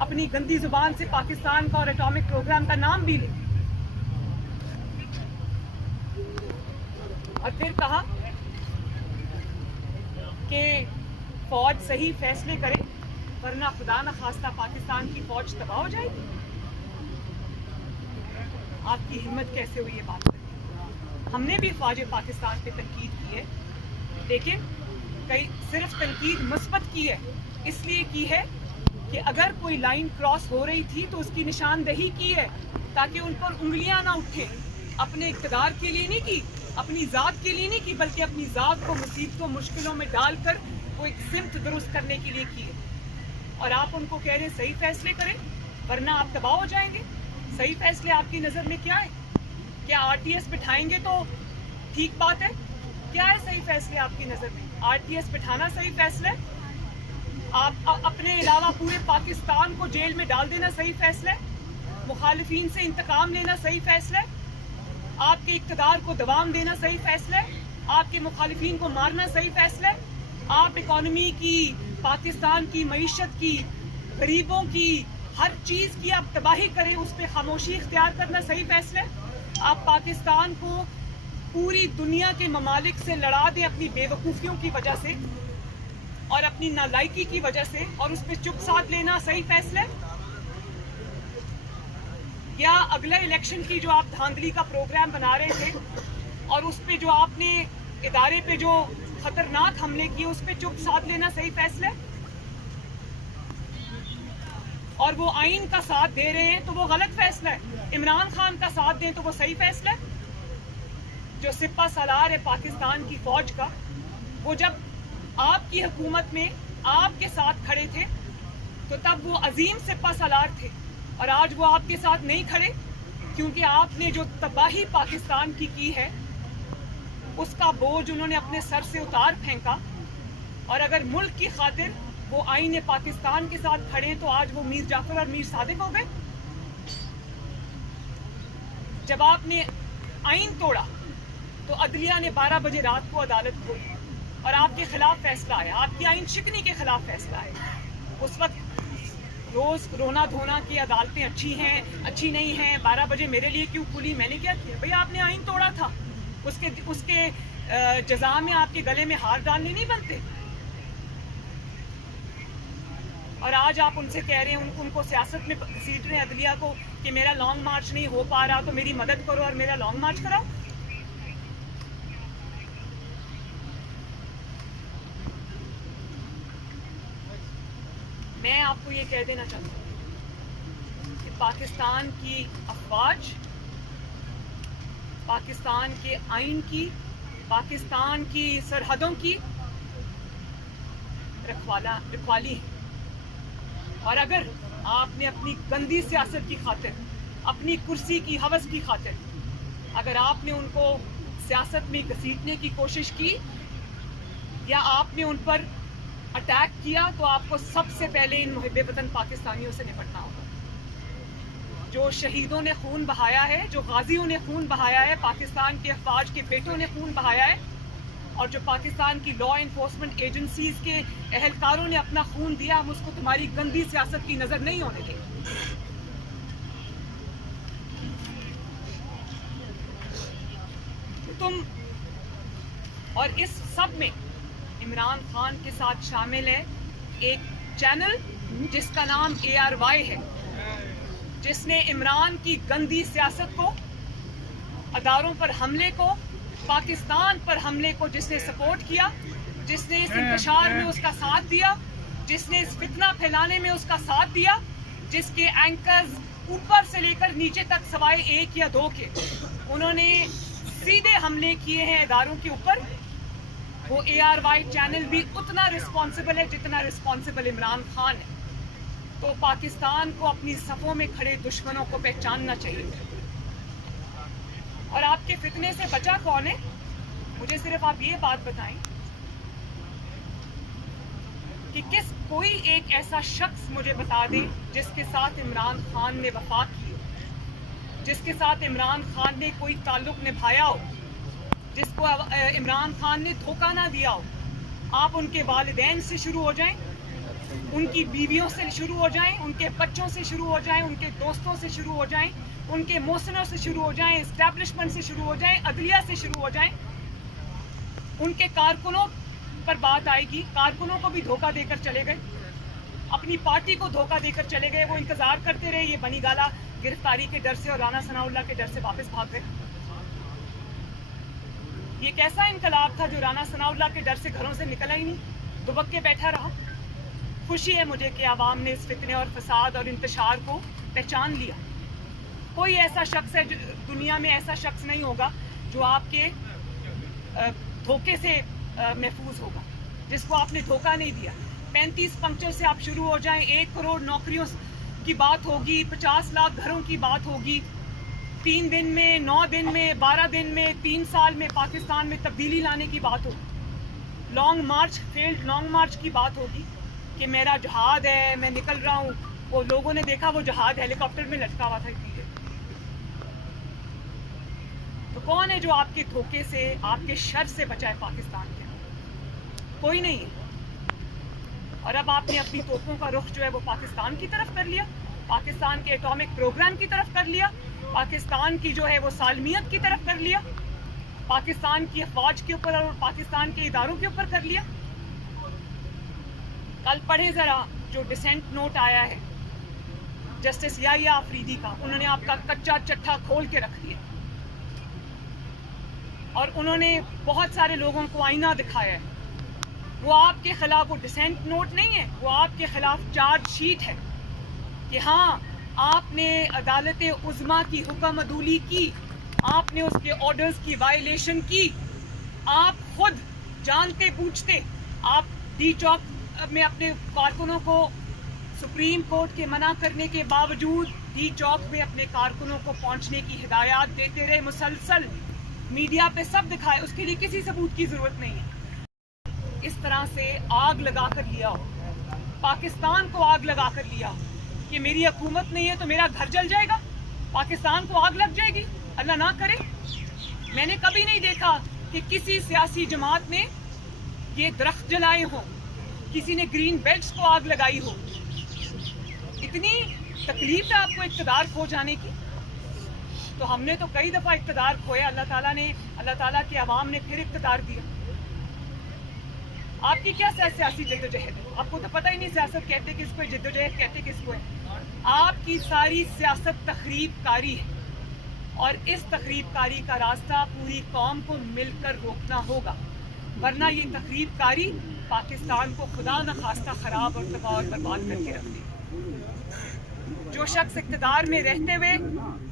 اپنی گندی زبان سے پاکستان کا اور ایٹامک پروگرام کا نام بھی لے. اور پھر کہا کہ فوج صحیح فیصلے کرے ورنہ خدا نہ خواستہ پاکستان کی فوج تباہ ہو جائے گی. آپ کی ہمت کیسے ہوئی یہ بات کرنے؟ ہم نے بھی فوج پاکستان پہ تنقید کی ہے، لیکن صرف تنقید مثبت کی ہے. اس لیے کی ہے کہ اگر کوئی لائن کراس ہو رہی تھی تو اس کی نشاندہی کی ہے تاکہ ان پر انگلیاں نہ اٹھیں. اپنے اقتدار کے لیے نہیں کی، اپنی ذات کے لیے نہیں کی، بلکہ اپنی ذات کو مصیبتوں مشکلوں میں ڈال کر وہ ایک سمت درست کرنے کے لیے کی ہے. اور آپ ان کو کہہ رہے ہیں صحیح فیصلے کریں ورنہ آپ تباہ ہو جائیں گے. صحیح فیصلے آپ کی نظر میں کیا ہے؟ کیا آر ٹی ایس بٹھائیں گے تو ٹھیک بات ہے؟ کیا ہے صحیح فیصلے آپ کی نظر میں؟ آر ٹی ایس بٹھانا صحیح فیصلہ ہے؟ آپ اپنے علاوہ پورے پاکستان کو جیل میں ڈال دینا صحیح فیصلہ ہے؟ مخالفین سے انتقام لینا صحیح فیصلہ ہے؟ آپ کے اقتدار کو دوام دینا صحیح فیصلہ ہے؟ آپ کے مخالفین کو مارنا صحیح فیصلہ ہے؟ آپ اکانومی کی، پاکستان کی معیشت کی، غریبوں کی، ہر چیز کی آپ تباہی کریں، اس پہ خاموشی اختیار کرنا صحیح فیصلہ ہے؟ آپ پاکستان کو پوری دنیا کے ممالک سے لڑا دیں اپنی بے وقوفیوں کی وجہ سے اور اپنی نالائکی کی وجہ سے، اور اس پہ چپ ساتھ لینا صحیح فیصلہ ہے؟ یا اگلے الیکشن کی جو آپ دھاندلی کا پروگرام بنا رہے تھے اور اس پہ جو آپ نے ادارے پہ جو خطرناک حملے کیے اس پہ چپ ساتھ لینا صحیح فیصلہ ہے؟ اور وہ آئین کا ساتھ دے رہے ہیں تو وہ غلط فیصلہ ہے. عمران خان کا ساتھ دیں تو وہ صحیح فیصلہ ہے. جو سپہ سالار ہے پاکستان کی فوج کا، وہ جب آپ کی حکومت میں آپ کے ساتھ کھڑے تھے تو تب وہ عظیم سپہ سالار تھے، اور آج وہ آپ کے ساتھ نہیں کھڑے کیونکہ آپ نے جو تباہی پاکستان کی ہے اس کا بوجھ انہوں نے اپنے سر سے اتار پھینکا. اور اگر ملک کی خاطر وہ آئین پاکستان کے ساتھ کھڑے تو آج وہ میر جعفر اور میر صادق ہو گئے. جب آپ نے آئین توڑا تو عدلیہ نے 12 بجے رات کو عدالت کھولی اور آپ کے خلاف فیصلہ آیا، آپ کی آئین شکنی کے خلاف فیصلہ آیا. اس وقت روز رونا دھونا کی عدالتیں اچھی ہیں، اچھی نہیں ہیں، 12 بجے میرے لیے کیوں کھلی، میں نے کیا کیا؟ بھئی آپ نے آئین توڑا تھا، اس کے جزا میں آپ کے گلے میں ہار ڈالنے نہیں بنتے. اور آج آپ ان سے کہہ رہے ہیں، ان کو سیاست میں گھسیٹ رہے ہیں عدلیہ کو کہ میرا لانگ مارچ نہیں ہو پا رہا تو میری مدد کرو اور میرا لانگ مارچ کراؤ. میں آپ کو یہ کہہ دینا چاہتا ہوں کہ پاکستان کی افواج، پاکستان کے آئین کی، پاکستان کی سرحدوں کی رکھوالی ہے. اور اگر آپ نے اپنی گندی سیاست کی خاطر، اپنی کرسی کی ہوس کی خاطر اگر آپ نے ان کو سیاست میں گھسیٹنے کی کوشش کی یا آپ نے ان پر اٹیک کیا تو آپ کو سب سے پہلے ان محب وطن پاکستانیوں سے نپٹنا ہوگا. جو شہیدوں نے خون بہایا ہے، جو غازیوں نے خون بہایا ہے، پاکستان کے افواج کے بیٹوں نے خون بہایا ہے، اور جو پاکستان کی لا انفورسمنٹ ایجنسیز کے اہلکاروں نے اپنا خون دیا، ہم اس کو تمہاری گندی سیاست کی نظر نہیں ہونے دیں. تم اور اس سب میں عمران خان کے ساتھ شامل ہے ایک چینل جس کا نام ARY ہے، جس نے عمران کی گندی سیاست کو، اداروں پر حملے کو، پاکستان پر حملے کو جس نے سپورٹ کیا، جس نے اس انتشار میں اس کا ساتھ دیا، جس نے اس فتنہ پھیلانے میں اس کا ساتھ دیا، جس کے اینکرز اوپر سے لے کر نیچے تک سوائے ایک یا دو کے انہوں نے سیدھے حملے کیے ہیں اداروں کے اوپر. وہ ARY چینل بھی اتنا رسپانسبل ہے جتنا رسپانسبل عمران خان ہے. تو پاکستان کو اپنی صفوں میں کھڑے دشمنوں کو پہچاننا چاہیے. اور آپ کے فتنے سے بچا کون ہے؟ مجھے صرف آپ یہ بات بتائیں کہ کوئی ایک ایسا شخص مجھے بتا دیں جس کے ساتھ عمران خان نے وفا کی ہو، جس کے ساتھ عمران خان نے کوئی تعلق نبھایا ہو، جس کو عمران خان نے دھوکہ نہ دیا ہو. آپ ان کے والدین سے شروع ہو جائیں، ان کی بیویوں سے شروع ہو جائیں, ان کے بچوں سے شروع ہو جائیں, ان کے دوستوں سے شروع ہو جائیں, ان کے محسنوں سے شروع ہو جائیں, اسٹیبلشمنٹ سے شروع ہو جائیں, عدلیہ سے شروع ہو جائیں. ان کے کارکنوں پر بات آئے گی. کارکنوں کو بھی دھوکہ دے کر چلے گئے, اپنی پارٹی کو دھوکہ دے کر چلے گئے. وہ انتظار کرتے رہے, یہ بنی گالہ گرفتاری کے ڈر سے اور رانا ثناء اللہ کے ڈر سے واپس بھاگ گئے. یہ کیسا انقلاب تھا جو رانا ثناء اللہ کے ڈر سے گھروں سے نکلا ہی نہیں, دبک کے بیٹھا رہا. خوشی ہے مجھے کہ عوام نے اس فتنے اور فساد اور انتشار کو پہچان لیا. کوئی ایسا شخص ہے, دنیا میں ایسا شخص نہیں ہوگا جو آپ کے دھوکے سے محفوظ ہوگا, جس کو آپ نے دھوکہ نہیں دیا. 35 پنکچر سے آپ شروع ہو جائیں, 1 کروڑ نوکریوں کی بات ہوگی, 50 لاکھ گھروں کی بات ہوگی, 3 دن میں, 9 دن میں, 12 دن میں, 3 سال میں پاکستان میں تبدیلی لانے کی بات ہوگی. Long march, field long march کی بات ہوگی کہ میرا جہاد ہے, میں نکل رہا ہوں. وہ لوگوں نے دیکھا وہ جہاد ہیلی کاپٹر میں لٹکا ہوا تھا. تو کون ہے جو آپ کے دھوکے سے, آپ کے شر سے بچائے پاکستان کے؟ کوئی نہیں ہے. اور اب آپ نے اپنی توپوں کا رخ جو ہے وہ پاکستان کی طرف کر لیا, پاکستان کے ایٹامک پروگرام کی طرف کر لیا, پاکستان کی جو ہے وہ سالمیت کی طرف کر لیا, پاکستان کی افواج کے اوپر اور پاکستان کے اداروں کے اوپر کر لیا. کل پڑھیں ذرا جو ڈسینٹ نوٹ آیا ہے جسٹس یحییٰ آفریدی کا. انہوں نے آپ کا کچا چٹھا کھول کے رکھ دیا اور انہوں نے بہت سارے لوگوں کو آئینہ دکھایا ہے. وہ آپ کے خلاف, وہ ڈسینٹ نوٹ نہیں ہے, وہ آپ کے خلاف چارج شیٹ ہے کہ ہاں آپ نے عدالت عظمیٰ کی حکم عدولی کی, آپ نے اس کے آرڈرز کی وائلیشن کی. آپ خود جانتے پوچھتے, آپ ڈی چوک میں اپنے کارکنوں کو سپریم کورٹ کے منع کرنے کے باوجود ڈی چوک میں اپنے کارکنوں کو پہنچنے کی ہدایات دیتے رہے مسلسل, میڈیا پہ سب دکھائے. اس کے لیے کسی ثبوت کی ضرورت نہیں ہے. اس طرح سے آگ لگا کر لیا ہو, پاکستان کو آگ لگا کر لیا کہ میری حکومت نہیں ہے تو میرا گھر جل جائے گا, پاکستان کو آگ لگ جائے گی, اللہ نہ کرے. میں نے کبھی نہیں دیکھا کہ کسی سیاسی جماعت نے یہ درخت جلائے ہوں, کسی نے گرین بیلٹس کو آگ لگائی ہو. اتنی تکلیف ہے آپ کو اقتدار کھو جانے کی. تو ہم نے تو کئی دفعہ اقتدار کھویا, اللہ تعالیٰ کے عوام نے پھر اقتدار دیا. آپ کی کیا سیاسی جدوجہد ہے؟ آپ کو تو پتہ ہی نہیں سیاست کہتے کس کو ہے, جدوجہد کہتے کس کو ہے. آپ کی ساری سیاست تخریب کاری ہے اور اس تخریب کاری کا راستہ پوری قوم کو مل کر روکنا ہوگا, ورنہ یہ تخریب کاری پاکستان کو خدا نخواستہ خراب اور تباہ اور برباد کر کے رکھ دے. جو شخص اقتدار میں رہتے ہوئے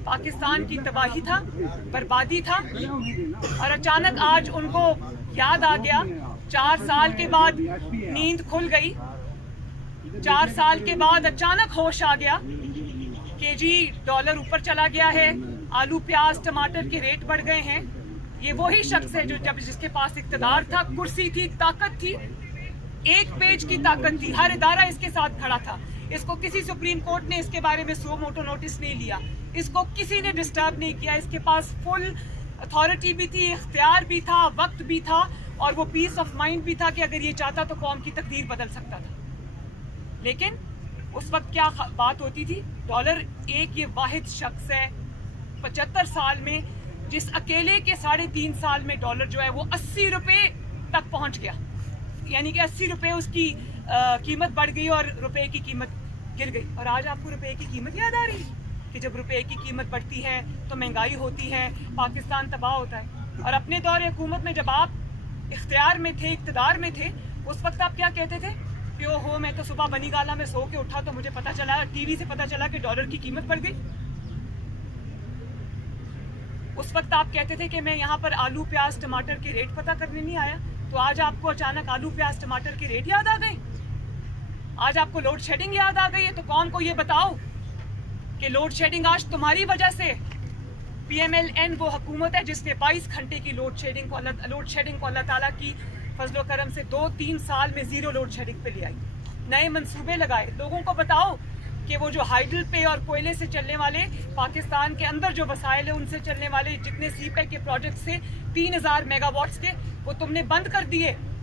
پاکستان کی تباہی تھا, بربادی تھا, اور اچانک آج ان کو یاد آ گیا, 4 سال کے بعد نیند کھل گئی, 4 سال کے بعد اچانک ہوش آ گیا کہ جی ڈالر اوپر چلا گیا ہے, آلو پیاز ٹماٹر کے ریٹ بڑھ گئے ہیں. یہ وہی شخص ہے جو جس کے پاس اقتدار تھا, کرسی تھی, طاقت تھی, 1 پیج کی طاقت تھی, ہر ادارہ اس کے ساتھ کھڑا تھا. اس کو کسی سپریم کورٹ نے اس کے بارے میں سو موٹو نوٹس نہیں لیا, اس کو کسی نے ڈسٹرب نہیں کیا. اس کے پاس فل اتھارٹی بھی تھی, اختیار بھی تھا, وقت بھی تھا, اور وہ پیس آف مائنڈ بھی تھا کہ اگر یہ چاہتا تو قوم کی تقدیر بدل سکتا تھا. لیکن اس وقت کیا بات ہوتی تھی, ڈالر ایک یہ واحد شخص ہے 75 سال میں جس اکیلے کے 3.5 سال میں ڈالر جو ہے وہ 80 روپے تک پہنچ گیا. یعنی کہ 80 روپے اس کی قیمت بڑھ گئی اور روپے کی قیمت گر گئی. اور آج آپ کو روپے کی قیمت یاد آ رہی ہے کہ جب روپے کی قیمت بڑھتی ہے تو مہنگائی ہوتی ہے, پاکستان تباہ ہوتا ہے. اور اپنے دور حکومت میں جب آپ اختیار میں تھے, اقتدار میں تھے, اس وقت آپ کیا کہتے تھے کہ او ہو میں تو صبح بنی گالہ میں سو کے اٹھا تو مجھے پتا چلا, ٹی وی سے پتا چلا کہ ڈالر کی قیمت بڑھ گئی. اس وقت آپ کہتے تھے کہ میں یہاں پر آلو پیاز ٹماٹر کے ریٹ پتا کرنے نہیں آیا. تو آج آپ کو اچانک آلو پیاز ٹماٹر کے ریٹ یاد آ گئے, آج آپ کو لوڈ شیڈنگ یاد آ گئی ہے. تو قوم کو یہ بتاؤ کہ لوڈ شیڈنگ آج تمہاری وجہ سے. پی ایم ایل این وہ حکومت ہے جس نے 22 گھنٹے کی لوڈ شیڈنگ کو اللہ تعالیٰ کی فضل و کرم سے 2-3 سال میں 0 لوڈ شیڈنگ پہ لے آئی. نئے منصوبے لگائے. لوگوں کو بتاؤ کہ وہ جو ہائیڈل پہ اور کوئلے سے چلنے والے پاکستان کے اندر جو وسائل ہیں ان سے چلنے والے جتنے سی پیک کے پروجیکٹس تھے 3000 میگا واٹس کے, وہ تم نے بند کر دیے.